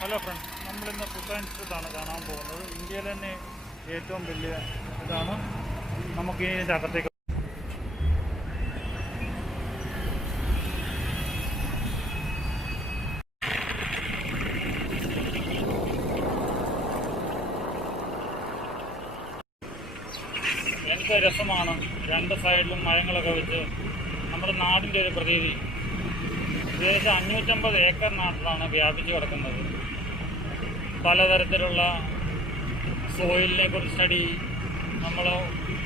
Hello friends, നമ്മളിന്ന് food ഇൻസ്റ്റിറ്റ്യൂട്ടാണ് കാണാൻ പോകുന്നത്. ഇന്ത്യയിൽ തന്നെ ഏറ്റവും വലിയ ഇതാണ്. നമുക്ക് ഇതിൻ്റെ അകത്തേക്ക് എന്ത് രസമാണ്. രണ്ട് സൈഡിലും മരങ്ങളൊക്കെ വെച്ച് നമ്മുടെ നാടിൻ്റെ ഒരു പ്രതീതി. ഏകദേശം 550 ഏക്കർ നാട്ടിലാണ് വ്യാപിച്ച് കിടക്കുന്നത്. പലതരത്തിലുള്ള സോയിലിനെ കുറിച്ച് സ്റ്റഡി, നമ്മൾ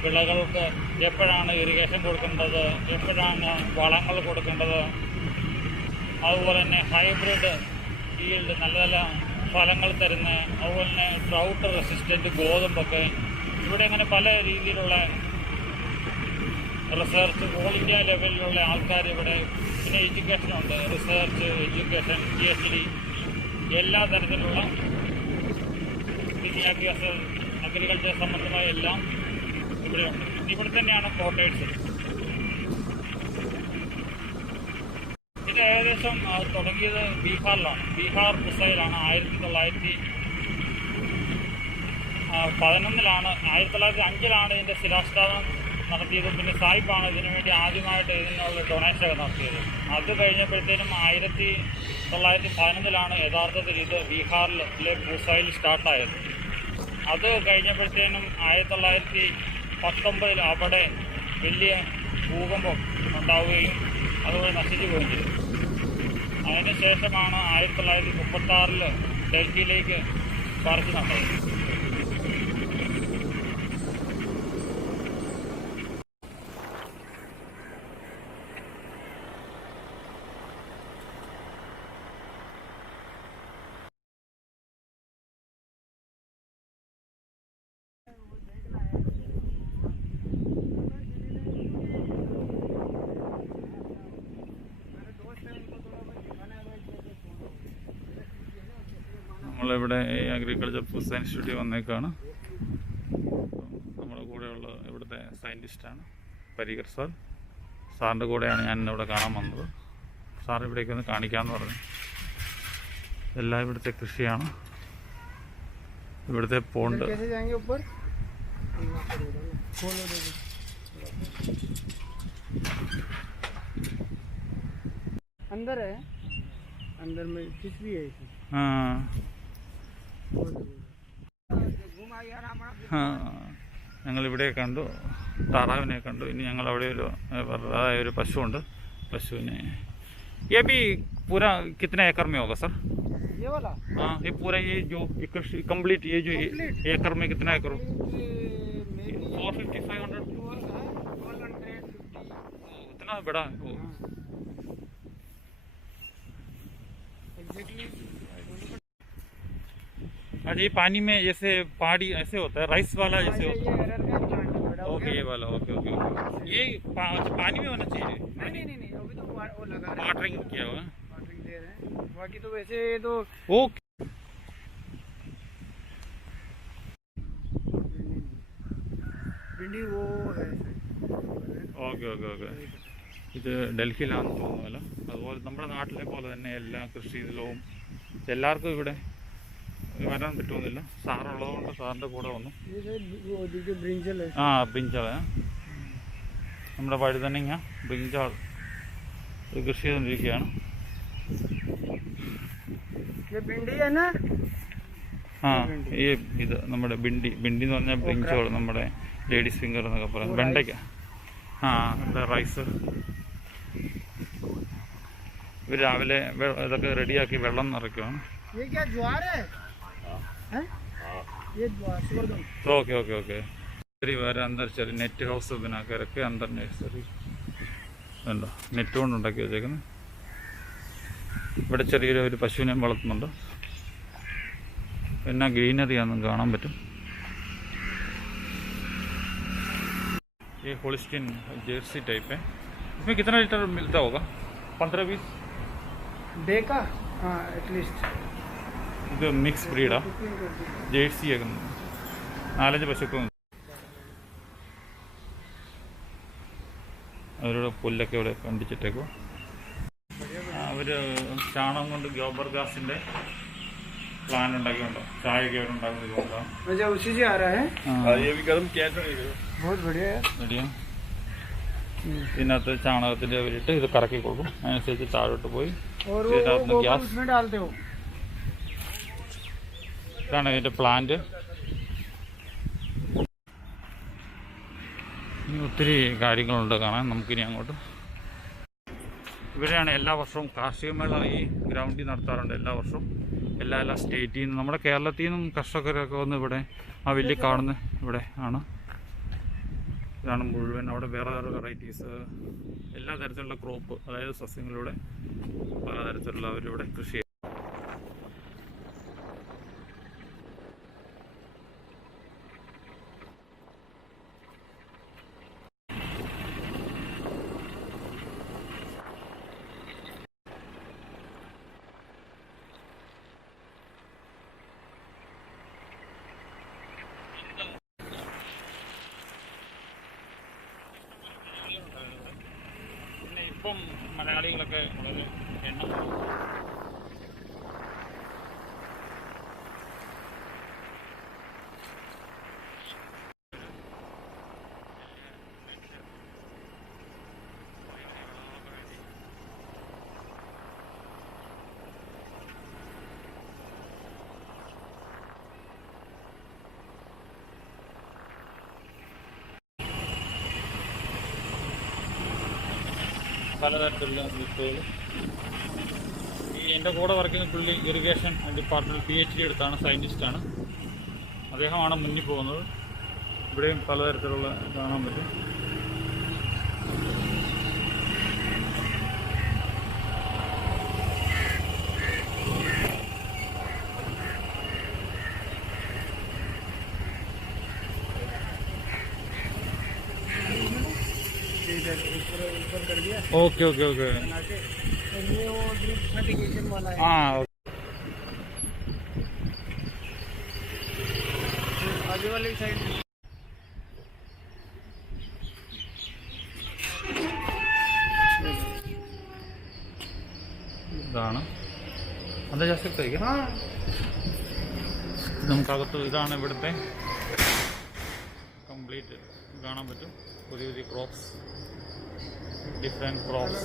വിളകൾക്ക് എപ്പോഴാണ് ഇറിഗേഷൻ കൊടുക്കേണ്ടത്, എപ്പോഴാണ് വളങ്ങൾ കൊടുക്കേണ്ടത്, അതുപോലെ തന്നെ ഹൈബ്രിഡ് ഫീൽഡ് നല്ല നല്ല ഫലങ്ങൾ തരുന്ന, അതുപോലെ തന്നെ ഡ്രൗട്ട് റെസിസ്റ്റൻറ്റ് ഗോതമ്പൊക്കെ ഇവിടെ അങ്ങനെ പല രീതിയിലുള്ള റിസർച്ച് ഓൾ ഇന്ത്യ ലെവലിലുള്ള ആൾക്കാർ ഇവിടെ. പിന്നെ എഡ്യൂക്കേഷനുണ്ട്, റിസർച്ച്, എഡ്യൂക്കേഷൻ, PhD എല്ലാ തരത്തിലുള്ള വിദ്യാഭ്യാസം, അഗ്രികൾച്ചർ സംബന്ധമായ എല്ലാം ഇവിടെയുണ്ട്. ഇവിടെ തന്നെയാണ് കോട്ടേഴ്സ്. ഇത് ഏകദേശം തുടങ്ങിയത് ബീഹാറിലാണ്. ബീഹാർ പുസയിലാണ് 1905 ഇതിൻ്റെ ശിലാസ്ഥാപനം നടത്തിയത്. പിന്നെ സായിപ്പാണ് ഇതിനു വേണ്ടി ആദ്യമായിട്ട് ഇതിനുള്ള ഡൊണേഷൻ നടത്തിയത്. അത് കഴിഞ്ഞപ്പോഴത്തേനും 1911 യഥാർത്ഥത്തിൽ ഇത് ബീഹാറിലെ പൂസയിൽ സ്റ്റാർട്ടായത്. അത് കഴിഞ്ഞപ്പോഴത്തേനും 1919 അവിടെ വലിയ ഭൂകമ്പം ഉണ്ടാവുകയും അതുപോലെ നശിച്ചു പോവുകയും ചെയ്തു. അതിനുശേഷമാണ് 1936 ഡൽഹിയിലേക്ക് പറിച്ചു നട്ടത്. നമ്മളിവിടെ അഗ്രികൾച്ചർ ഫുഡ് ഇൻസ്റ്റിറ്റ്യൂട്ടിൽ വന്നേക്കാണ്. നമ്മുടെ കൂടെയുള്ള ഇവിടുത്തെ സയൻറ്റിസ്റ്റാണ് പരീകർ സാർ. സാറിൻ്റെ കൂടെയാണ് ഞാൻ ഇവിടെ കാണാൻ വന്നത്. സാർ ഇവിടേക്ക് ഒന്ന് കാണിക്കാമെന്ന് പറഞ്ഞു. എല്ലാം ഇവിടുത്തെ കൃഷിയാണ്. ഇവിടുത്തെ പോണ്ട് अंदर है, अंदर में फिश भी है। ഞങ്ങളിവിടെ കണ്ടു, താറാവിനെ കണ്ടു. ഇനി ഞങ്ങൾ അവിടെ ഒരു പശുവുണ്ട്. പശുവിനെ ये भी पूरा कितने एकड़ में होगा सर? ये वाला? हाँ, ये पूरा ये जो कंप्लीट ये जो एकड़ में कितना एकड़? 450-500 इतना बड़ा है वो। अच्छा, ये पानी में जैसे पहाड़ी ऐसे होता है, राइस वाला जैसे होता है। ओके, ये वाला ओके ओके ओके। ये पानी में होना चाहिए? नहीं, अभी तो वो लगा रहे हैं, वाटरिंग किया हुआ है, वाटरिंग दे रहे हैं। बाकी तो वैसे तो ओके। भिंडी वो है। Okay okay okay. ഇത് ഡൽഹിയിലാണെന്ന് തോന്നുന്നല്ലോ. അതുപോലെ നമ്മുടെ നാട്ടിലെ പോലെ തന്നെ എല്ലാ കൃഷിയിലും എല്ലാവർക്കും ഇവിടെ വരാൻ പറ്റുമെന്നില്ല. സാറുള്ളതുകൊണ്ട് സാറിൻ്റെ കൂടെ വന്നു. ആ, ബ്രിഞ്ചാൾ, നമ്മുടെ വഴുതനങ്ങ, ബ്രിഞ്ചാൾ കൃഷി ചെയ്തുകൊണ്ടിരിക്കുകയാണ്. ആ, ഈ ഇത് നമ്മുടെ ബിണ്ടി എന്ന് പറഞ്ഞാൽ ബ്രിഞ്ചോൾ, നമ്മുടെ ലേഡീസ് ഫിംഗർ എന്നൊക്കെ പറയാം. വെണ്ടയ്ക്ക. ആ, ഇവിടെ റൈസ്. ഇവർ രാവിലെ ഇതൊക്കെ റെഡിയാക്കി വെള്ളം നിറയ്ക്കുകയാണ്. Okay okay okay. വേറെ അന്തർ ചെറിയ നെറ്റ് ഹൗസ് ബനാക്കരൊക്കെ അന്തർ നഴ്സറി ഉണ്ടോ, നെറ്റ് കൊണ്ട് ഉണ്ടാക്കി വെച്ചേക്കുന്നത്. ഇവിടെ ചെറിയൊരു പശുവിനെ വളർത്തുന്നുണ്ട്. പിന്നെ ഗ്രീനറിയാണെന്നും കാണാൻ പറ്റും. ये होलिस्टीन जर्सी टाइप है। इसमें कितना लीटर मिलता होगा? 15-20 डे का? हाँ, एटलीस्ट। ഇത് മിക്സ് ബ്രീഡാ, ജേഴ്സി ഒക്കെ 4-5 പശുക്കൾ. അവരുടെ പുല്ലൊക്കെ ഇവിടെ കണ്ടിച്ചിട്ടേക്കോ. അവർ ചാണകം കൊണ്ട് ഗോബർ ഗ്യാസിൻ്റെ പ്ലാൻ ഉണ്ടാക്കിയുണ്ടോ, ചായയൊക്കെ അവർ ഉണ്ടാക്കുന്നത് अच्छा उसी से आ रहा है। हाँ ये भी गर्म किया था बहुत बढ़िया है। റെഡിയാ. ഇതിനകത്ത് ചാണകത്തിൻ്റെ വരിട്ട് ഇത് കറക്കി കൊടുക്കും, അതിനനുസരിച്ച് താഴോട്ട് പോയി और ഇതിനകത്ത് वो ഗ്യാസ്. उसमें डालते हो। ഇതാണ് ഇതിൻ്റെ പ്ലാന്റ്. ഇനി ഒത്തിരി കാര്യങ്ങളുണ്ട് കാണാൻ നമുക്കിനി അങ്ങോട്ട്. ഇവിടെയാണ് എല്ലാ വർഷവും കാർഷികമേള ഈ ഗ്രൗണ്ടിൽ നടത്താറുണ്ട്. എല്ലാ വർഷവും എല്ലാ സ്റ്റേറ്റിൽ നിന്നും നമ്മുടെ കേരളത്തിൽ നിന്നും കർഷകരൊക്കെ വന്ന് ഇവിടെ ആ വലിയ കാണുന്ന ഇവിടെ ആണ്. ഇതാണ് മുഴുവൻ. അവിടെ വേറെ വേറെ വെറൈറ്റീസ് എല്ലാ തരത്തിലുള്ള ക്രോപ്പ്, അതായത് സസ്യങ്ങളിലൂടെ പലതരത്തിലുള്ള അവരിവിടെ കൃഷി. പിന്നെ ഇപ്പം മലയാളികളൊക്കെ വളരെ എണ്ണം പലതരത്തിലുള്ള വിത്തുകൾ. ഈ എൻ്റെ കൂടെ വർക്ക് ചെയ്യുന്ന പുള്ളി ഇറിഗേഷൻ ഡിപ്പാർട്ട്മെൻറ്റ് PhD എടുത്താണ്, സയൻറ്റിസ്റ്റാണ്. അദ്ദേഹമാണ് മുന്നിൽ പോകുന്നത്. ഇവിടെയും പലതരത്തിലുള്ള കാണാൻ പറ്റും. इधर ऊपर ऊपर कर दिया ഓക്കെ ഓക്കെ ഓക്കെ. बना के। और ये वो ड्रिप फर्टिगेशन वाला है। ആ आगे वाली साइड ഇതാണ് അത് ജസ്റ്റ് കഴിക്കാം. हाँ നമുക്കകത്ത് ഇതാണ് ഇവിടുത്തെ കംപ്ലീറ്റ് കാണാൻ പറ്റും. പുതിയ പുതിയ ക്രോപ്സ്, ഡിഫറെൻറ്റ് ക്രോപ്സ്,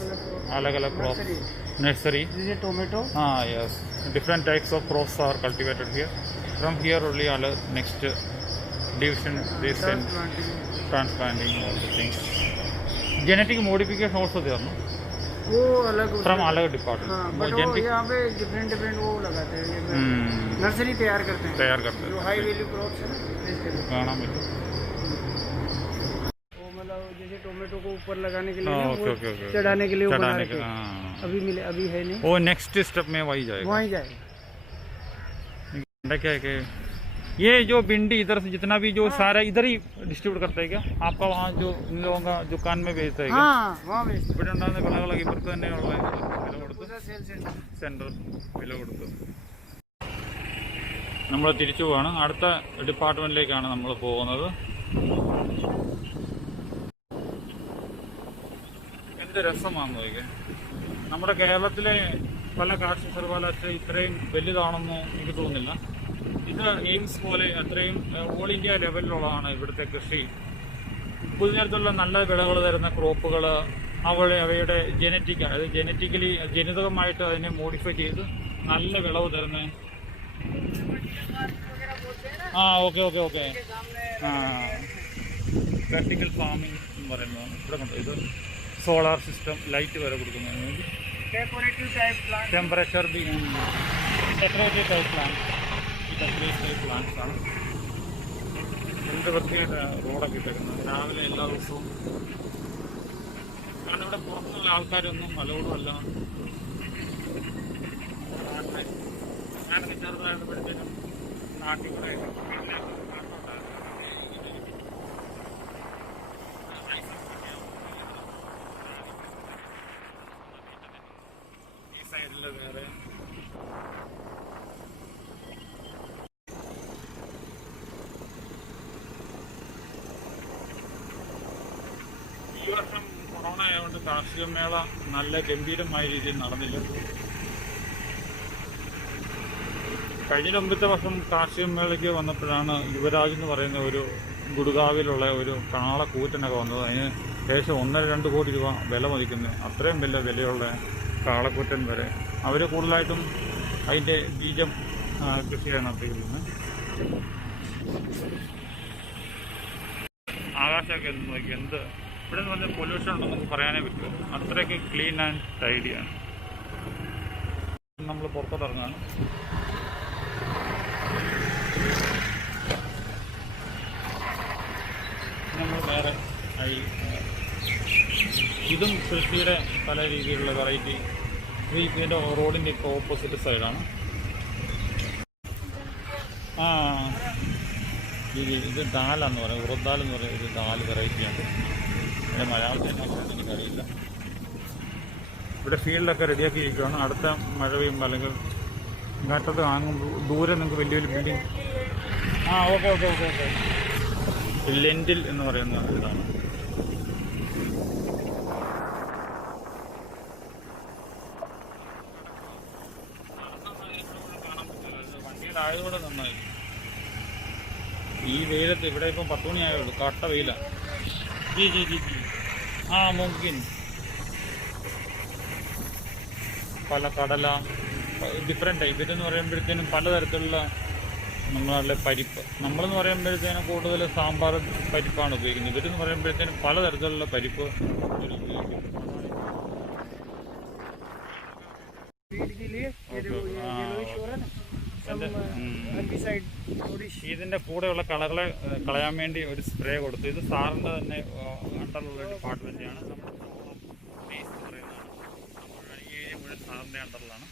अलग अलग क्रॉप्स, nursery. जैसे tomato. Yes, different types of crops are cultivated here. From here only next division they send transplanting all the things. Genetic modification also there, no? वो अलग From अलग department. हाँ, वो but वो genetic यहाँ पे different different वो लगाते हैं, ये नर्सरी तैयार करते हैं, तैयार करते जो हैं. हाई वैल्यू क्रॉप्स है ना, इसके लिए। കാണാൻ പറ്റും. वो मतलब जैसे टोमेटो को ऊपर लगाने के लिए हाँ, ना, ओके, वो ओके, ओके। चढ़ाने के लिए वो बना चढ़ाने रखे के, हैं। हाँ. अभी मिले, अभी है नहीं, वो नेक्स्ट स्टेप में वही जाएगा. वहीं जाएगा। क्या है कि ये जो भिंडी इधर से जितना भी जो सारा इधर ही डिस्ट्रीब्यूट करता है क्या? आपका वहाँ जो इन लोगों का दुकान में भेजता है क्या? हाँ वहाँ बेचते ഇവിടെ ഉണ്ടാകുന്ന വിളകളൊക്കെ ഇവർക്ക് തന്നെയുള്ള വില കൊടുത്ത് हैं, सेल सेंटर। സെൻട്രൽ വില കൊടുത്ത് നമ്മൾ തിരിച്ചു പോവാണ്. അടുത്ത ഡിപ്പാർട്ട്മെൻറ്റിലേക്കാണ് നമ്മൾ പോകുന്നത്. എന്ത് രസമാണെന്ന് നോക്കിയാൽ. നമ്മുടെ കേരളത്തിലെ പല കാർഷിക സർവകലാശാല ഇത്രയും വലുതാണെന്നോ എനിക്ക് തോന്നുന്നില്ല. ഇത് എയിംസ് പോലെ അത്രയും ഓൾ ഇന്ത്യ ലെവലിലുള്ളതാണ് ഇവിടുത്തെ കൃഷി. പുതിയതരത്തിലുള്ള നല്ല വിളകൾ തരുന്ന ക്രോപ്പുകൾ, അവയുടെ ജനറ്റിക്, അതായത് ജനിതകമായിട്ട് അതിനെ മോഡിഫൈ ചെയ്ത് നല്ല വിളവ് തരുന്ന. ആ ഓക്കെ ഓക്കെ ഓക്കെ. ആ വെർട്ടിക്കൽ ഫാമിംഗ് എന്ന് പറയുന്നതാണ് ഇവിടെ കണ്ടത്. ഇത് സോളാർ സിസ്റ്റം, ലൈറ്റ് വരെ കൊടുക്കുന്നതിന് വേണ്ടി. Decorative type plant. Temperature decorative type plant. ഈ ഡെക്കറേറ്റീവ് ടൈപ്പ് പ്ലാന്റ്സ് ആണ്. എന്ത് വൃത്തിയായിട്ട് റോഡൊക്കെ ഇട്ടേക്കുന്നത് രാവിലെ എല്ലാ ദിവസവും. കാരണം ഇവിടെ പുറത്തുള്ള ആൾക്കാരൊന്നും അലോടുമല്ല. ഞാനൊക്കെ ചെറുതായപ്പോഴത്തേനും നാട്ടിൽ കൂടെ ഈ സൈഡിൽ വേറെ. ഈ വർഷം കൊറോണ ആയതുകൊണ്ട് കാർഷികമേള നല്ല ഗംഭീരമായ രീതിയിൽ നടന്നില്ല. കഴിഞ്ഞ മുമ്പത്തെ വർഷം കാർഷിക മേളയ്ക്ക് വന്നപ്പോഴാണ് യുവരാജ് എന്ന് പറയുന്ന ഒരു ഗുഡ്ഗാവിലുള്ള ഒരു കാളക്കൂറ്റനൊക്കെ വന്നത്. അതിന് ശേഷം 1-2 കോടി രൂപ വില മതിക്കുന്നത്, അത്രയും വലിയ വിലയുള്ള കാളക്കൂറ്റൻ വരെ. അവർ കൂടുതലായിട്ടും അതിൻ്റെ ബീജം കൃഷിയാണ് നടത്തിയിരിക്കുന്നത്. ആകാശമൊക്കെ എന്ത് നോക്കി, എന്ത് ഇവിടെ നിന്ന് വല്ല പൊല്യൂഷൻ ഉണ്ടെന്ന് നമുക്ക് പറയാനേ പറ്റുമോ, അത്രയ്ക്ക് ക്ലീൻ ആൻഡ് ടൈഡിയാണ്. നമ്മൾ പുറത്തോട്ട് ഇറങ്ങാണ്. നമ്മൾ വേറെ ഇതും കൃഷിയുടെ പല രീതിയിലുള്ള വെറൈറ്റി. ഇതിൻ്റെ റോഡിൻ്റെ ഇപ്പോൾ ഓപ്പോസിറ്റ് സൈഡാണ്. ഇത് ദാലെന്ന് പറയും, ഉറുദാൽ എന്ന് പറയുന്ന ഒരു ദാൽ വെറൈറ്റിയാണ്. അതിൻ്റെ മലയാളത്തിൽ എനിക്കറിയില്ല. ഇവിടെ ഫീൽഡൊക്കെ റെഡിയാക്കി ഇരിക്കുകയാണ്. അടുത്ത മഴ പെയ്യുമ്പോൾ അല്ലെങ്കിൽ ഇങ്ങോട്ടത് വാങ്ങുമ്പോൾ ദൂരെ നിങ്ങൾക്ക് വലിയൊരു ബിൽഡിംഗ്. ഓക്കെ. ലെൻഡിൽ എന്ന് പറയുന്ന ഇതാണ്. വണ്ടിയിലായതുകൊണ്ട് നന്നായി. ഈ വെയിലത്ത് ഇവിടെ ഇപ്പം 10 മണിയായുള്ളൂ, കട്ട വെയിലാണ്. ജി മുമ്പിൻ പല കടല ഡിഫറെൻ്റ് ടൈപ്പ്. ഇതെന്ന് പറയുമ്പോഴത്തേനും പലതരത്തിലുള്ള നമ്മളുടെ പരിപ്പ്. നമ്മളെന്ന് പറയുമ്പോഴത്തേനും കൂടുതൽ സാമ്പാർ പരിപ്പാണ് ഉപയോഗിക്കുന്നത്. ഇവരെന്ന് പറയുമ്പോഴത്തേനും പലതരത്തിലുള്ള പരിപ്പ് ഇതിൻ്റെ കൂടെയുള്ള കളകളെ കളയാൻ വേണ്ടി ഒരു സ്പ്രേ കൊടുത്തു. ഇത് സാറിൻ്റെ തന്നെ അണ്ടറിലുള്ള ഡിപ്പാർട്ട്മെൻറ്റാണ്. നമ്മുടെ ഈ ഏരിയ മുഴുവൻ സാറിൻ്റെ അണ്ടറിലാണ്.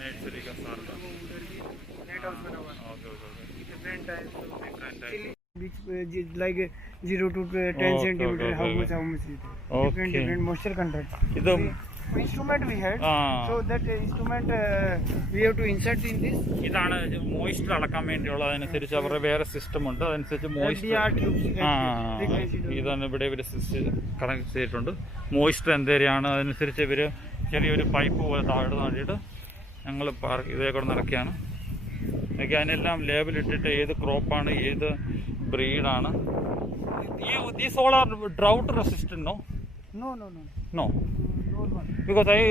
नर्सरी का सार का like 0 to 10 centimeter. How much is it? Different moisture content. Instrument we had, so that instrument we have to insert in this. ഇതാണ് മോയ്സ്ചർ അളക്കാൻ വേണ്ടിയുള്ള. അതനുസരിച്ച് അവരുടെ വേറെ സിസ്റ്റം ഉണ്ട്. അതനുസരിച്ച് മോയ്സ്ചർ ഇതാണ് ഇവിടെ ഇവർ കണക്ട് ചെയ്തിട്ടുണ്ട്. മോയ്സ്ചർ എന്തേരെയാണ് അതനുസരിച്ച് ഇവർ ചെറിയൊരു പൈപ്പ് പോലെ താഴെയിട്ട് ഞങ്ങൾ ഇതേ കൂടെ നടക്കുകയാണ്. ഒക്കെ അതിനെല്ലാം ലേബൽ ഇട്ടിട്ട് ഏത് ക്രോപ്പാണ്, ഏത് ബ്രീഡാണ്. These all are drought resistant, no? No. Because I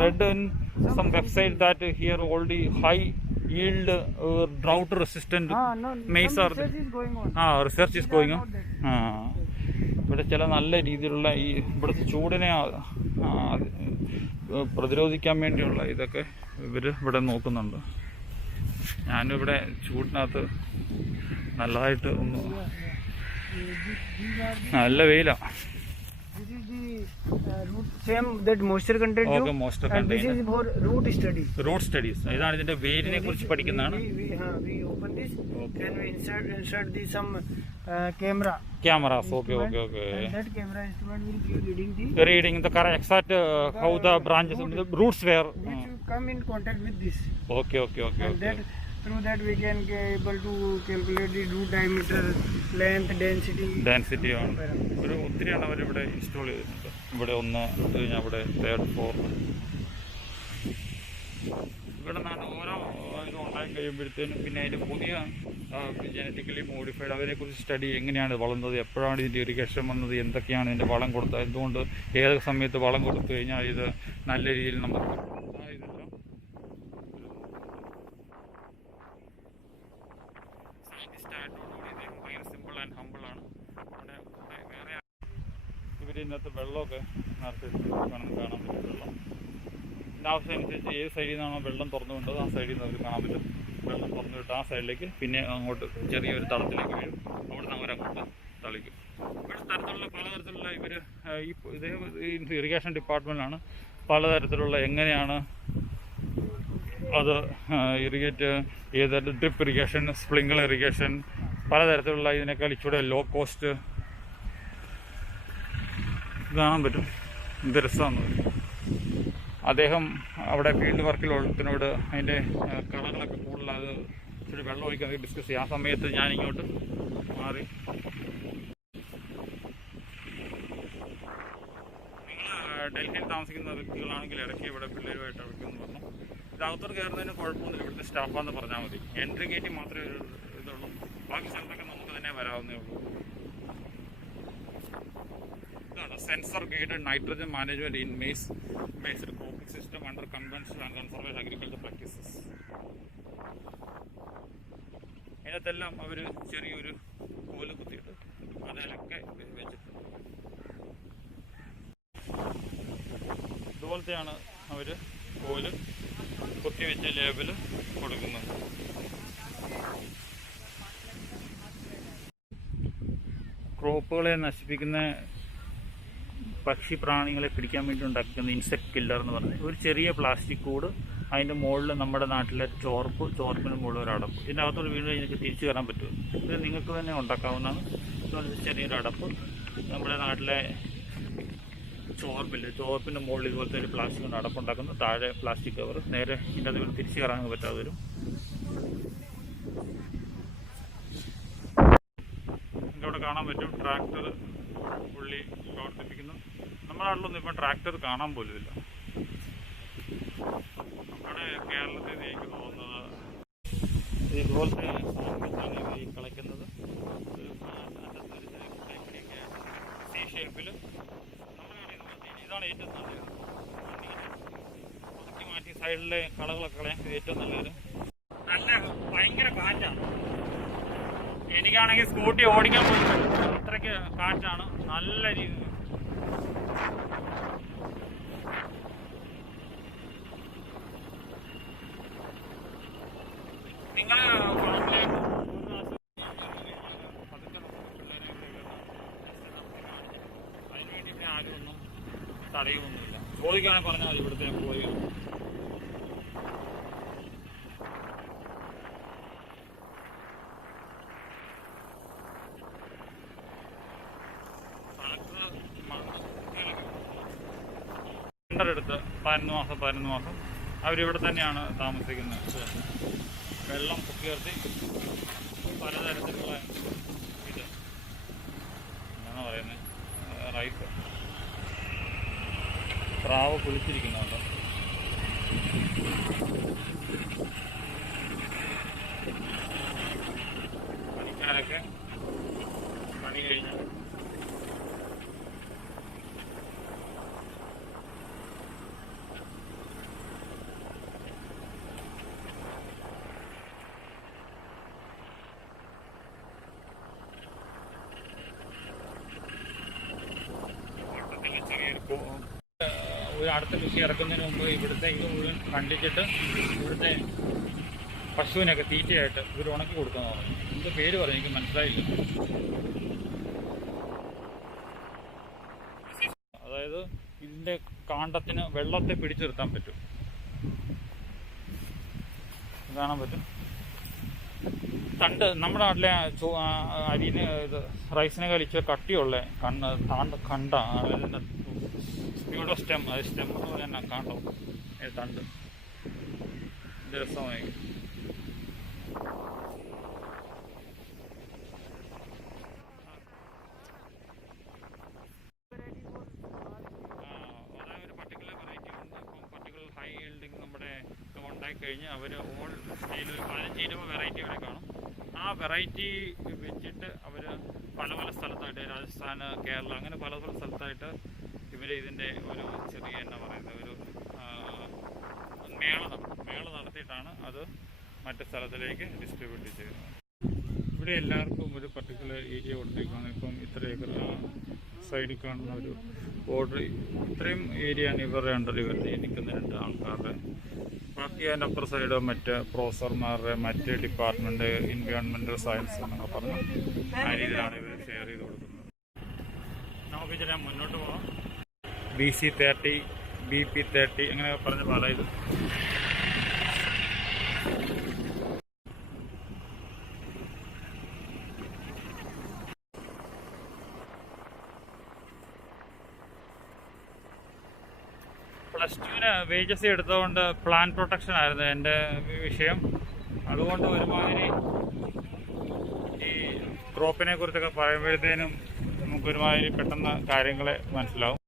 read in some website that here already high yield drought resistant maize are. Research is going on. ഇവിടെ ചില നല്ല രീതിയിലുള്ള ഈ ഇവിടുത്തെ ചൂടിനെ പ്രതിരോധിക്കാൻ വേണ്ടിയുള്ള ഇതൊക്കെ ഇവർ ഇവിടെ നോക്കുന്നുണ്ട്. ഞാനിവിടെ ചൂടിനകത്ത് നല്ലതായിട്ട് ഒന്ന് നല്ല വെയിലാണ്. Same that moisture content. Okay, moisture content. This is for root studies. Root studies. ഇതാണ് ഇതിന്റെ വേരിനെ കുറിച്ച് പഠിക്കുന്നതാണ്. We open this, then we insert this some camera. Cameras. Okay. And that camera instrument will be reading the correct exact how the branches, the roots were. Which will come in contact with this. Okay. And that through that we can be able to calculate the root diameter, length, density ആണ്. ഒരു ഒത്തിരിയാണ് അവരിവിടെ install ചെയ്തിട്ടുണ്ട്. ഇവിടെ ഒന്ന് കഴിഞ്ഞാൽ ഇവിടെ 3rd floor. ഇവിടെ നിന്നാണ് ഓരോ ഇത് ഉണ്ടാക്കി കഴിയുമ്പോഴത്തേനും പിന്നെ അതിൻ്റെ പുതിയ ജനറ്റിക്കലി മോഡിഫൈഡ് അവരെക്കുറിച്ച് സ്റ്റഡി, എങ്ങനെയാണ് വളർന്നത്, എപ്പോഴാണ് ഇതിൻ്റെ ഇറിഗേഷൻ വന്നത്, എന്തൊക്കെയാണ് ഇതിൻ്റെ വളം കൊടുത്തത്, എന്തുകൊണ്ട് ഏത് സമയത്ത് വളം കൊടുത്തു കഴിഞ്ഞാൽ ഇത് നല്ല രീതിയിൽ നമുക്ക് ഇതിനകത്ത് വെള്ളമൊക്കെ നിറച്ച് കാണാൻ പറ്റും. വെള്ളം ഇതിൻ്റെ ആവശ്യമനുസരിച്ച് ഏത് സൈഡിൽ നിന്നാണോ വെള്ളം തുറന്നുകൊണ്ടത് ആ സൈഡിൽ നിന്ന് അവർക്ക് കാണാൻ പറ്റും. വെള്ളം തുറന്നിട്ട് ആ സൈഡിലേക്ക് പിന്നെ അങ്ങോട്ട് ചെറിയൊരു തളത്തിലേക്ക് വീഴും. അവിടെ നിന്ന് അവരങ്ങോട്ട് തളിക്കും. ഇവിടെ തരത്തിലുള്ള പലതരത്തിലുള്ള ഇവർ ഇതേ ഇറിഗേഷൻ ഡിപ്പാർട്ട്മെൻറ്റിലാണ് പലതരത്തിലുള്ള എങ്ങനെയാണ് അത് ഇറിഗേറ്റ് ഏത് ഡ്രിപ്പ് ഇറിഗേഷൻ, സ്പ്രിങ്ക്ലർ ഇറിഗേഷൻ, പലതരത്തിലുള്ള ഇതിനേക്കാൾ ഇച്ചിരി ലോ കോസ്റ്റ് കാണാൻ പറ്റും. ഇത് രസമാണ്. അദ്ദേഹം അവിടെ ഫീൽഡ് വർക്കിലുള്ളതിനോട് അതിൻ്റെ കളകളൊക്കെ കൂടുതൽ അത് ഇച്ചിരി വെള്ളം ഒഴിക്കാൻ ഡിസ്കസ് ചെയ്യും. ആ സമയത്ത് ഞാനിങ്ങോട്ട് മാറി. നിങ്ങൾ ഡൽഹിയിൽ താമസിക്കുന്ന വ്യക്തികളാണെങ്കിൽ ഇടയ്ക്ക് ഇവിടെ പിള്ളേരുമായിട്ട് ഇടയ്ക്കെന്ന് പറഞ്ഞു. ഇതകത്തോട്ട് കയറുന്നതിന് കുഴപ്പമൊന്നുമില്ല, ഇവിടുത്തെ സ്റ്റാഫാന്ന് പറഞ്ഞാൽ മതി. എൻട്രി ഗേറ്റിൽ മാത്രമേ ഒരു ഇതുള്ളൂ, ബാക്കി സ്ഥലത്തൊക്കെ നമുക്ക് തന്നെ വരാവുന്നേ ഉള്ളൂ. ഇതാണ് sensor guided nitrogen management in based cropping system under conventional and conservation agriculture practices. ഇതിനകത്തെല്ലാം അവർ ചെറിയൊരു കോല് കുത്തിയിട്ട് അതിലൊക്കെ വെച്ചിട്ടുണ്ട്. ഇതുപോലത്തെയാണ് അവർ കോല് കുത്തിവെച്ച ലേബല് കൊടുക്കുന്നത്. ക്രോപ്പുകളെ നശിപ്പിക്കുന്ന പക്ഷി പ്രാണികളെ പിടിക്കാൻ വേണ്ടി ഉണ്ടാക്കുന്ന ഇൻസെക്ട് കില്ലർ എന്ന് പറഞ്ഞ് ഒരു ചെറിയ പ്ലാസ്റ്റിക് കൂട്, അതിൻ്റെ മുകളിൽ നമ്മുടെ നാട്ടിലെ ചോർപ്പിന് മുകളിൽ ഒരു അടപ്പ്. ഇതിൻ്റെ അകത്തോട് വീണ്ടും ഇതിനൊക്കെ തിരിച്ചു കയറാൻ പറ്റും. ഇത് നിങ്ങൾക്ക് തന്നെ ഉണ്ടാക്കാവുന്നതാണ്. ചെറിയൊരു അടപ്പ്, നമ്മുടെ നാട്ടിലെ ചോർപ്പിൻ്റെ മുകളിൽ ഇതുപോലത്തെ ഒരു പ്ലാസ്റ്റിക് കൊണ്ട് അടപ്പുണ്ടാക്കുന്നു. താഴെ പ്ലാസ്റ്റിക് കവർ, നേരെ ഇതിൻ്റെ അത് തിരിച്ചു കയറാൻ പറ്റാതെ വരും. ഇവിടെ കാണാൻ പറ്റും ട്രാക്ടർ പുള്ളി പ്രവർത്തിപ്പിക്കുന്നു. നമ്മുടെ നാട്ടിലൊന്നും ഇപ്പം ട്രാക്ടർ കാണാൻ പോലുമില്ല. നമ്മുടെ കേരളത്തിൽ എനിക്ക് തോന്നുന്നത് ഇതുപോലത്തെ സാധനങ്ങളാണ് ഈ കളിക്കുന്നത്. ഒരു സി ഷേപ്പിൽ ഇതാണ് ഏറ്റവും നല്ലത്. ഒതുക്കി മാറ്റി സൈഡിലെ കളകളൊക്കെ കളയാൻ ഏറ്റവും നല്ലത്. ഭയങ്കര കാറ്റാണ്. എനിക്കാണെങ്കിൽ സ്കൂട്ടി ഓടിക്കാൻ പോലും അത്രയ്ക്ക് കാറ്റാണ്. നല്ല രീതി നിങ്ങൾ അതിന് വേണ്ടി ആരും ഒന്നും തടയുമൊന്നുമില്ല. ചോദിക്കുകയാണെങ്കിൽ പറഞ്ഞാൽ മതി, ഇവിടുത്തെ പോയി എടുത്ത് 11 മാസം അവരിവിടെ തന്നെയാണ് താമസിക്കുന്നത്. വെള്ളം കുത്തിയുയർത്തി പലതരത്തിലുള്ള ഇത് എന്താണ് പറയുന്നത്, റൈസ് പ്രാവ് കുളിച്ചിരിക്കുന്നുണ്ട്. പണിക്കാരൊക്കെ പണി കഴിഞ്ഞു ഒരു അടുത്ത കൃഷി ഇറക്കുന്നതിന് മുമ്പ് ഇവിടുത്തെ ഇത് മുഴുവൻ കണ്ടിച്ചിട്ട് ഇവിടുത്തെ പശുവിനൊക്കെ തീറ്റയായിട്ട് ഇവർ ഉണക്കി കൊടുക്കാന്ന് പറഞ്ഞു. ഇതിൻ്റെ പേര് പറഞ്ഞു, എനിക്ക് മനസ്സിലായില്ല. അതായത് ഇതിൻ്റെ കാണ്ടത്തിന് വെള്ളത്തെ പിടിച്ചു നിർത്താൻ പറ്റും. കാണാൻ പറ്റും. തണ്ട് നമ്മുടെ നാട്ടിലെ അരിന് ഇത് റൈസിനെ കളിച്ച കട്ടിയുള്ള കണ്ട സ്പീഡോ സ്റ്റെം, അത് സ്റ്റെം എന്ന് പറയാൻ കാണ്ടോ തണ്ട്. ഇത് രസമായി. ഒരു പർട്ടിക്കുലർ വെറൈറ്റി ഉണ്ട്. ഇപ്പം പർട്ടിക്കുലർ ഹൈ ഈൽഡിങ് നമ്മുടെ ഉണ്ടായിക്കഴിഞ്ഞ് അവർ ഓൾ സ്റ്റൈൽ ഒരു 15-20 വെറൈറ്റി വരെ കാണും. ആ വെറൈറ്റി വെച്ചിട്ട് അവർ പല സ്ഥലത്തായിട്ട് രാജസ്ഥാൻ, കേരള, അങ്ങനെ പല സ്ഥലത്തായിട്ട് ഇവർ ഇതിൻ്റെ ഒരു ചെറിയ എന്നാ പറയുന്നത് ഒരു മേള നടത്തിയിട്ടാണ് അത് മറ്റു സ്ഥലത്തിലേക്ക് ഡിസ്ട്രിബ്യൂട്ട് ചെയ്യുന്നത്. ഇവിടെ എല്ലാവർക്കും ഒരു പർട്ടിക്കുലർ ഏരിയ കൊടുത്തേക്കാണ്. ഇപ്പം ഇത്ര ഏക്കർ സൈഡിൽ കാണുന്ന ഒരു ബോർഡർ, ഇത്രയും ഏരിയയാണ് ഇവരുടെ അണ്ടറിൽ വരുന്നത്. നിൽക്കുന്ന 2 ആൾക്കാരുടെ. ബാക്കി അതിൻ്റെ അപ്പുറ സൈഡ് മറ്റ് പ്രൊഫസർമാരുടെ, മറ്റ് ഡിപ്പാർട്ട്മെൻറ്റ്, എൻവയോൺമെൻറ്റൽ സയൻസ് എന്നൊക്കെ പറഞ്ഞ് ആ രീതിയിലാണ് ഇവർ ഷെയർ ചെയ്ത് കൊടുക്കുന്നത്. നമുക്ക് ഇച്ചിരി മുന്നോട്ട് പോകാം. BC30, BP30 അങ്ങനെയൊക്കെ പറഞ്ഞ പല ഇത്. +2 VHSC എടുത്തതുകൊണ്ട് പ്ലാന്റ് പ്രൊട്ടക്ഷൻ ആയിരുന്നു എൻ്റെ വിഷയം. അതുകൊണ്ട് ഒരുമാതിരി ഈ ക്രോപ്പിനെ കുറിച്ചൊക്കെ പറയുമ്പോഴത്തേനും നമുക്കൊരുമാതിരി പെട്ടെന്ന് കാര്യങ്ങൾ മനസ്സിലാവും.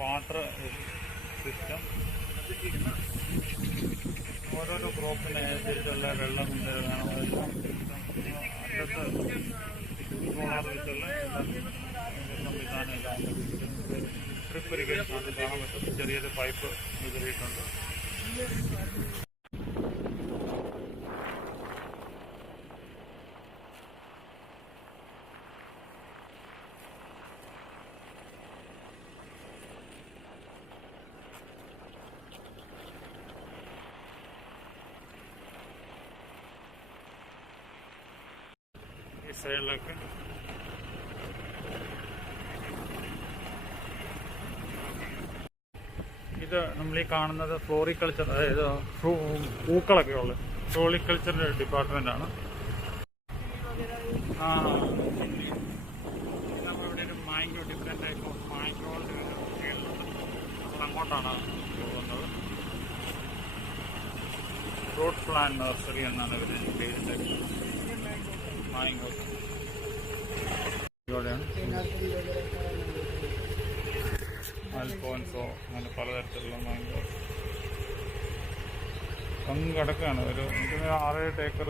Water system. ഓരോരോ ക്രോപ്പിന് അനുസരിച്ചുള്ള വെള്ളം വേണം. അടുത്ത് സോളാർ വെച്ചുള്ള സംവിധാനം എല്ലാം ഡ്രിപ്പ് ഇറിഗേഷൻ കാണാൻ പറ്റും. ചെറിയൊരു പൈപ്പ് വിതറിയിട്ടുണ്ട്. ഈ സൈഡിലൊക്കെ ഇത് നമ്മൾ ഈ കാണുന്നത് ഫ്ലോറിക്കൾച്ചർ, അതായത് പൂക്കളൊക്കെ ഉള്ളത് ഫ്ലോറിക്കൾച്ചറിൻ്റെ ഡിപ്പാർട്ട്മെൻറ്റാണ്. നമ്മളിവിടെ ഒരു മാംഗോ, ഡിഫറെൻറ്റ് ടൈപ്പ് ഓഫ് മാംഗോയുടെ ഫീൽഡുണ്ട്. നമ്മൾ അങ്ങോട്ടാണ് പോകുന്നത്. ഫ്രൂട്ട് പ്ലാൻ നഴ്സറി എന്നാണ് ഇവരുടെ പേരിൻ്റെ. മാംഗോ ഇവിടെയാണ് അൽഫോൻസോ, അങ്ങനെ പലതരത്തിലുള്ള മാംഗോ അങ്ങ് കിടക്കുകയാണ്. എനിക്ക് 6-7 ഏക്കർ,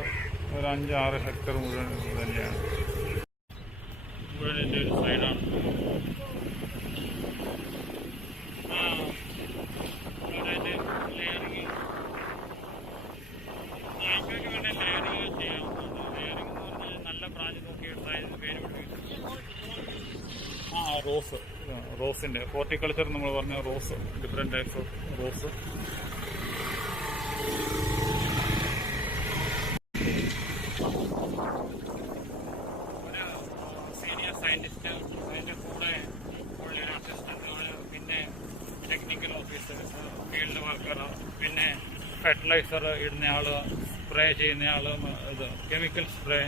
ഒരു 5-6 ഹെക്ടർ മുഴുവൻ തന്നെയാണ്. മുഴുവൻ എൻ്റെ ഒരു സൈഡാണ്. റോസിൻ്റെ ഹോർട്ടിക്കൾച്ചർ നമ്മൾ പറഞ്ഞ rose, different types of rows. ഒരു സീനിയർ സയൻറ്റിസ്റ്റ്, അതിൻ്റെ കൂടെ ഒരു അസിസ്റ്റൻ്റ്, പിന്നെ ടെക്നിക്കൽ ഓഫീസേഴ്സ്, ഫീൽഡ് വർക്കർ, പിന്നെ ഫെർട്ടിലൈസർ ഇടുന്നയാൾ, സ്പ്രേ ചെയ്യുന്നയാൾ, ഇത് കെമിക്കൽ സ്പ്രേ.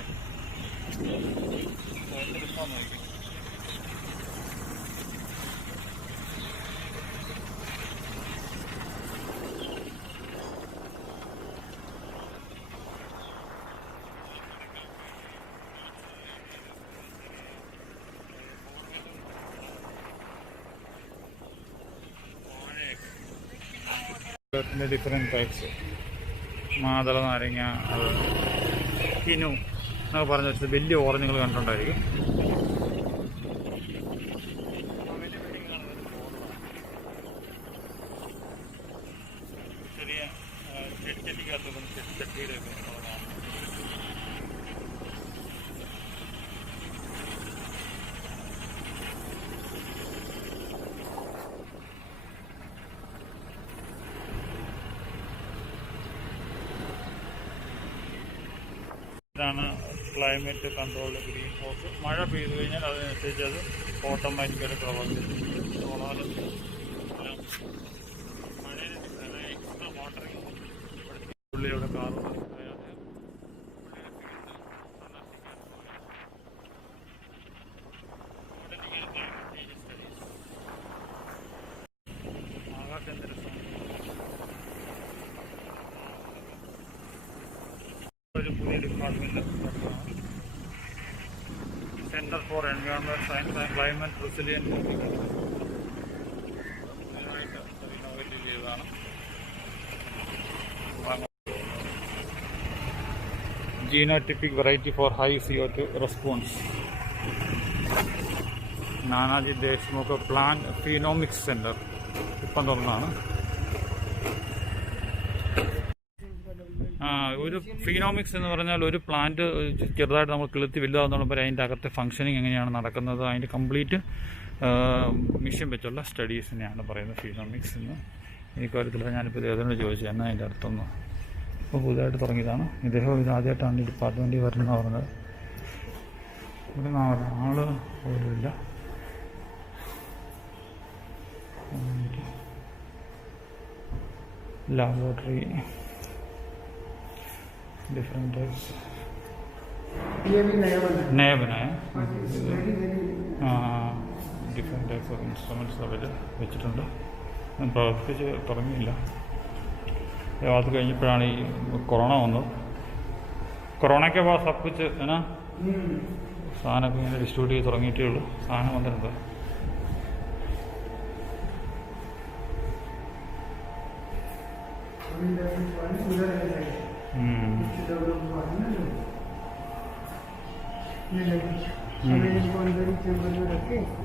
നോക്കി ഡിഫറെൻറ്റ് ടൈപ്സ്, മാതള നാരങ്ങ, അത് കിനു എന്നൊക്കെ പറഞ്ഞ വെച്ചാൽ വലിയ ഓറഞ്ചുകൾ കണ്ടിട്ടുണ്ടായിരിക്കും. ചെറിയ ചെടിക്കകത്തൊക്കെ ചട്ടിയിലൊക്കെ ഇതാണ് ക്ലൈമറ്റ് കൺട്രോൾ ഗ്രീൻ ഹൗസ്. മഴ പെയ്തു കഴിഞ്ഞാൽ അതിനനുസരിച്ച് അത് ഓട്ടോമാറ്റിക്കായിട്ട് പ്രവർത്തിക്കും. സോളാർ എല്ലാം മഴയിൽ എക്സ്ട്രാ വാട്ടറിങ് പുള്ളിയുടെ കാറുണ്ട്. ആകാശേന്ദ്ര ഒരു പുതിയ department, centre for environment science and climate resilient innovate ചെയ്തതാണ്. Genotypic variety for high CO2 response. Nanaji Deshmukh plant phenomics centre ഇപ്പം തുറന്നാണ്. ഒരു ഫീനോമിക്സ് എന്ന് പറഞ്ഞാൽ ഒരു പ്ലാന്റ് ചെറുതായിട്ട് നമ്മൾ കിളുത്തി വലുതാകുന്നപ്പോൾ അതിൻ്റെ അകത്തെ ഫങ്ഷനിങ് എങ്ങനെയാണ് നടക്കുന്നത്, അതിൻ്റെ കംപ്ലീറ്റ് മിഷൻ വെച്ചുള്ള സ്റ്റഡീസിനെയാണ് പറയുന്നത് ഫീനോമിക്സ് എന്ന്. എനിക്കറിയത്തില്ല, ഞാനിപ്പോൾ ഇദ്ദേഹത്തിനോട് ചോദിച്ചു എന്നാൽ അതിൻ്റെ അടുത്തൊന്ന്. ഇപ്പോൾ പുതുതായിട്ട് തുടങ്ങിയതാണ്. ഇദ്ദേഹം ഇതാദ്യമായിട്ടാണ് ഈ ഡിപ്പാർട്ട്മെൻറ്റിൽ വരുന്നത് പറഞ്ഞത്. ഇവിടെ ആൾ പോലുമില്ല. Laboratory different types. ये भी नया बनाया ഡിഫറെൻറ്റ് ടൈപ്സ് ഓഫ് ഇൻസ്ട്രുമെൻറ്റ്സ് അവർ വെച്ചിട്ടുണ്ട്. പ്രവർത്തിച്ച് തുടങ്ങിയില്ല. അത് കഴിഞ്ഞപ്പോഴാണ് ഈ കൊറോണ വന്നത്. കൊറോണയ്ക്ക് അപ്പോൾ സബ് കുച്ച് എന്നാ സാധനമൊക്കെ ഇങ്ങനെ ഡിസ്ട്രിബ്യൂട്ട് ചെയ്ത് തുടങ്ങിയിട്ടേ ഉള്ളൂ. സാധനം വന്നിട്ടുണ്ട്.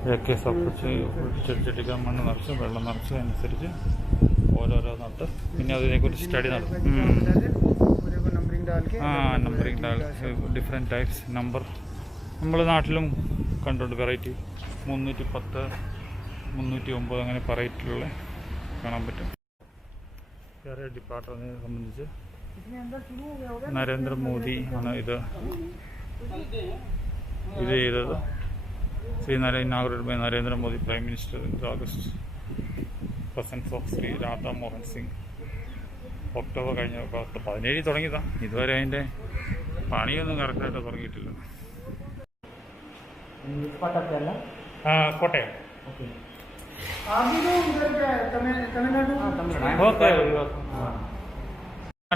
ഇതൊക്കെ സപ്പച്ച് ചെടിച്ചട്ടിക്കാൻ മണ്ണ് നിറച്ച് വെള്ളം നിറച്ച് അനുസരിച്ച് ഓരോരോ നട്ട് പിന്നെ അതിനെക്കുറിച്ച് സ്റ്റഡി നടത്തും. നമ്പറിങ് ഡിഫറെൻറ്റ് ടൈപ്സ് നമ്പർ നമ്മൾ നാട്ടിലും കണ്ടുണ്ട്. വെറൈറ്റി 310, 309 അങ്ങനെ വെറൈറ്റിയിലുള്ള കാണാൻ പറ്റും. വേറെ ഡിപ്പാർട്ട്മെൻറ്റിനെ സംബന്ധിച്ച് നരേന്ദ്രമോദി ആണ് ഇത് ചെയ്തത്. Inaugurated by Narendra Modi prime minister in August. Presence of Shri Radha Mohan Singh. October കഴിഞ്ഞ 17 തുടങ്ങിയതാണ്. ഇതുവരെ അതിൻ്റെ പണിയൊന്നും കറക്റ്റായിട്ട് തുടങ്ങിയിട്ടില്ല. കോട്ടയം. ഓക്കെ.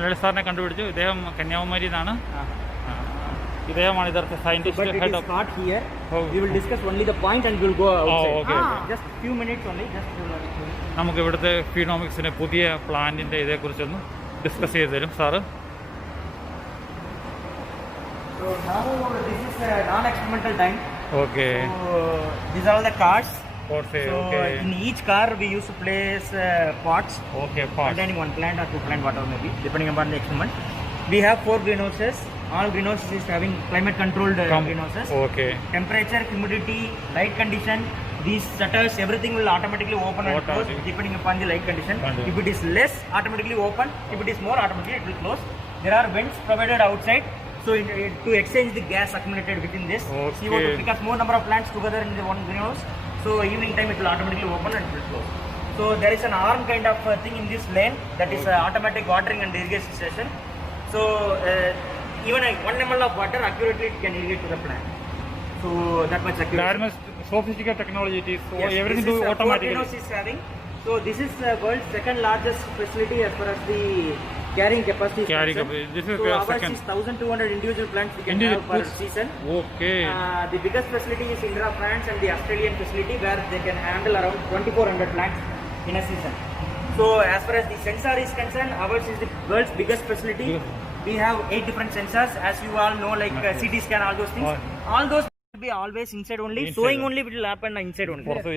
ലളിത് സാറിനെ കണ്ടുപിടിച്ചു. ഇദ്ദേഹം കന്യാകുമാരിയിൽ നിന്നാണ്. ഇദ്ദേഹമാണ് ഇതത്തെ scientist head of. We will discuss only the point and we will go outside. Just few minutes only. നമുക്ക് ഇവിടുത്തെ ഫീനോമിക്സിന്റെ പുതിയ പ്ലാന്റിന്റെ ഇതേക്കുറിച്ചൊന്ന് ഡിസ്കസ് ചെയ്ത് തരും sir. So now this is non-experimental time. Okay. So these are all the cars. Okay. So in each car we used to place pots. Okay, pots. Containing one plant or two plant, whatever may be, depending upon the experiment. We have 4 greenhouses. All greenhouses is having climate controlled greenhouses. Okay. Temperature, humidity, light condition. These shutters, everything will automatically open and close depending upon the light condition. If it is less, automatically open. If it is more, automatically it will close. There are vents provided outside. So to exchange the gas accumulated within this, CO2, because more number of plants together in the one greenhouse. So evening time it will automatically open and it will close. So there is an arm kind of thing in this lane, that is automatic watering and irrigation station. So even 1 ml of water accurately it can irrigate to the plant. So that much accurate. That much sophisticated technology it is. So yes, everything this do is automatically. Is having. So this is world's second largest facility as far as the carrying capacity is concerned. This is so ours second. is 1,200 individual plants we can have per season. Okay. The biggest facility is Indira, France, and the Australian facility where they can handle around 2,400 plants in a season. So as far as the sensor is concerned, ours is the world's biggest facility. We have 8 different sensors, as you all know, like CT scan, all those things. All those will be always inside only. Sowing only will happen inside only. പുറത്ത്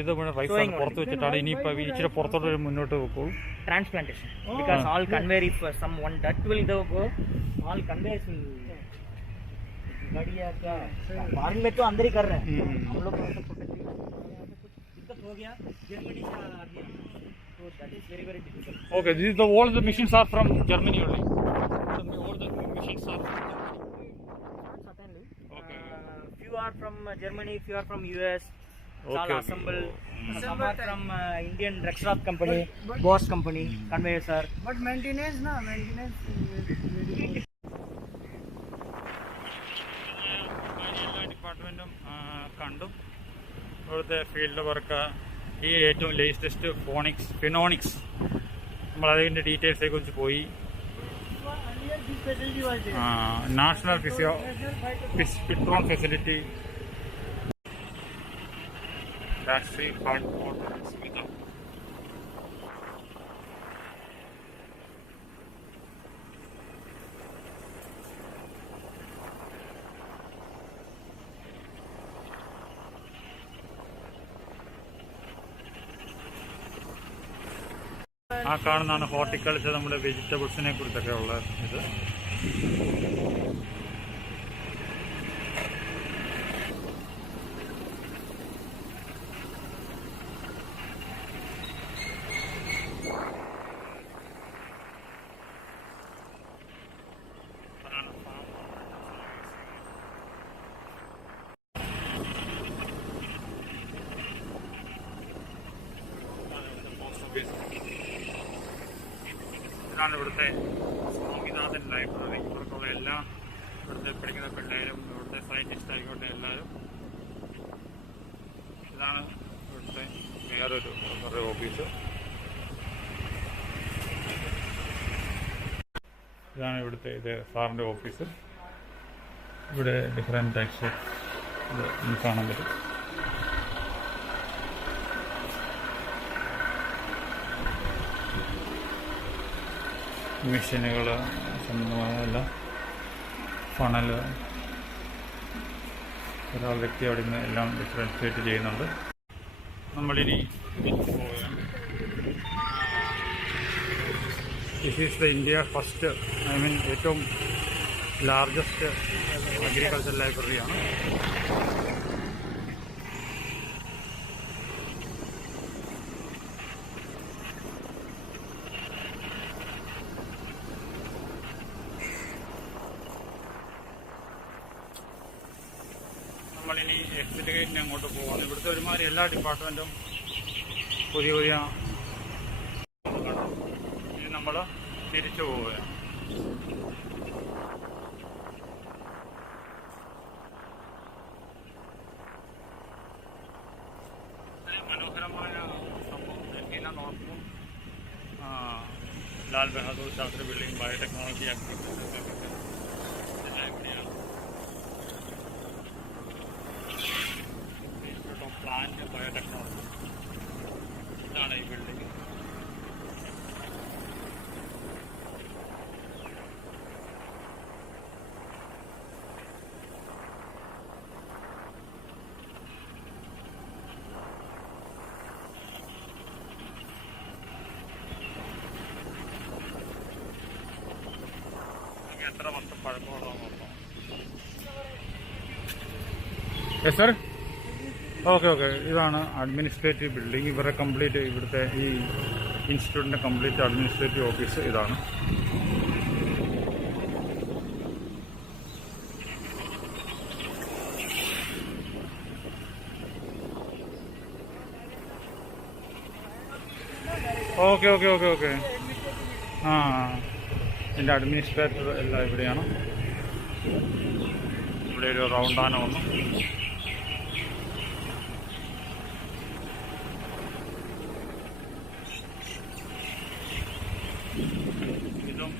വെച്ചിട്ടാണ് ഇനിയിപ്പോൾ ഇച്ചിരി പുറത്തോട്ട് മുന്നോട്ട് വെക്കുള്ളൂ. Transplantation. Because all conveyor, if someone that will go, all conveyors will. गाड़ियाँ क्या? Foreign में तो अंदर ही कर रहे हैं. हम लोग को तो दिक्कत हो गया. जर्मनी से आ गया. So that is very very difficult. Okay, this is all the machines are from Germany only. All the machines are from Germany. Certainly. Okay. Few are from Germany, few are from US. All assembled. Some are from Indian Rexroth company, Bosch company, conveyors are. But maintenance. എല്ലാ ഡിപ്പാർട്ട്മെൻറ്റും കണ്ടു. ഇവിടുത്തെ field work ഈ ഏറ്റവും latest ഫിനോണിക്സ് നമ്മളതിൻ്റെ ഡീറ്റെയിൽസെ കുറിച്ച് പോയി. National ഫിട്രോൺ facility രാഷ്ട്രീയ സ്മിത. ആ കാണുന്നതാണ് ഹോർട്ടിക്കൾച്ചർ, നമ്മുടെ വെജിറ്റബിൾസിനെ കുറിച്ചൊക്കെ ഉള്ള ഇത്. ഇതാണ് ഇവിടുത്തെ സ്വാമിനാഥൻ ലൈബ്രറി. ഇവർക്കുള്ള എല്ലാ ഇവിടുത്തെ പഠിക്കുന്ന പിള്ളേരും ഇവിടുത്തെ സയൻറ്റിസ്റ്റ് ആയിക്കോട്ടെ എല്ലാവരും. ഇതാണ് ഇവിടുത്തെ വേറൊരു ഓഫീസ്. ഇതാണ് ഇവിടുത്തെ സാറിൻ്റെ ഓഫീസ്. ഇവിടെ ഡിഫറെൻറ്റ് ടൈപ്സ് ഇത് കാണാൻ പറ്റും. മെഷീനുകൾ സംബന്ധമായ ഫണൽ ഒരാൾ വ്യക്തി അവിടെ നിന്ന് എല്ലാം ഡിഫറൻഷ്യേറ്റ് ചെയ്യുന്നുണ്ട്. നമ്മളിനി പോവുകയാണ്. This is the India first ഏറ്റവും ലാർജസ്റ്റ് അഗ്രികൾച്ചർ ലൈബ്രറിയാണ്. നമ്മളിനി എക്സിറ്റ് ഗേറ്റിന് അങ്ങോട്ട് പോകാം. ഇവിടുത്തെ ഒരുമാതിരി എല്ലാ ഡിപ്പാർട്ട്മെൻറ്റും പുതിയ പുതിയ ഇനി നമ്മൾ തിരിച്ചു പോവുകയാണ്. മനോഹരമായ സംഭവം ഡൽഹിയിലെ നോർത്തും Lal Bahadur Shastri building biotechnology agriculture ഇതെല്ലാം ഇവിടെയാണ്. ഇൻസ്റ്റിറ്റ്യൂട്ട് ഓഫ് പ്ലാന്റ് ബയോടെക്നോളജി ഇതാണ് ഈ ബിൽഡിംഗ്. എത്ര വർഷം പഴക്കമുള്ള നോക്കാം. Yes sir. ഓക്കെ ഇതാണ് അഡ്മിനിസ്ട്രേറ്റീവ് ബിൽഡിംഗ്. ഇവരുടെ കംപ്ലീറ്റ് ഇവിടുത്തെ ഈ ഇൻസ്റ്റിറ്റ്യൂട്ടിൻ്റെ കംപ്ലീറ്റ് അഡ്മിനിസ്ട്രേറ്റീവ് ഓഫീസ് ഇതാണ്. ഓക്കെ ഇതിൻ്റെ അഡ്മിനിസ്ട്രേറ്റർ എല്ലാം ഇവിടെയാണ്. ഇവിടെ ഒരു റൗണ്ടാന വന്നു. ഇതും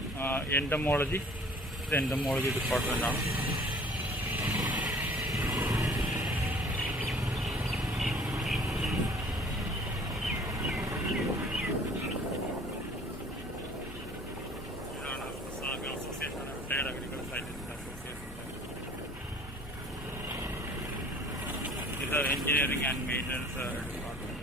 entomology ഡിപ്പാർട്ട്മെൻറ്റാണ്. These are engineering and maintenance department.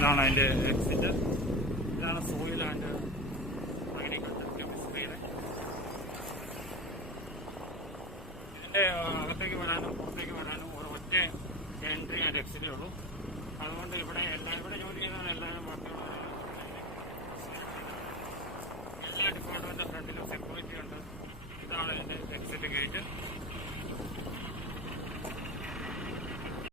ഇതാണ് അതിൻ്റെ എക്സിറ്റ്. ഇതാണ് സോയിൽ ആൻഡ് അഗ്രികൾച്ചർ കെമിസ്ട്രിയുടെ. ഇതിൻ്റെ അകത്തേക്ക് വരാനും പുറത്തേക്ക് വരാനും ഒറ്റ എൻട്രി ആൻഡ് എക്സിറ്റേ ഉള്ളൂ. അതുകൊണ്ട് ഇവിടെ ജോലി ചെയ്യുന്ന എല്ലാവരും എല്ലാ ഡിപ്പാർട്ട്മെൻറ്റ് ഫ്രണ്ടിലും സെക്യൂരിറ്റി ഉണ്ട്. ഇതാണ് ഇതിൻ്റെ എക്സിറ്റ് ഗേറ്റ്.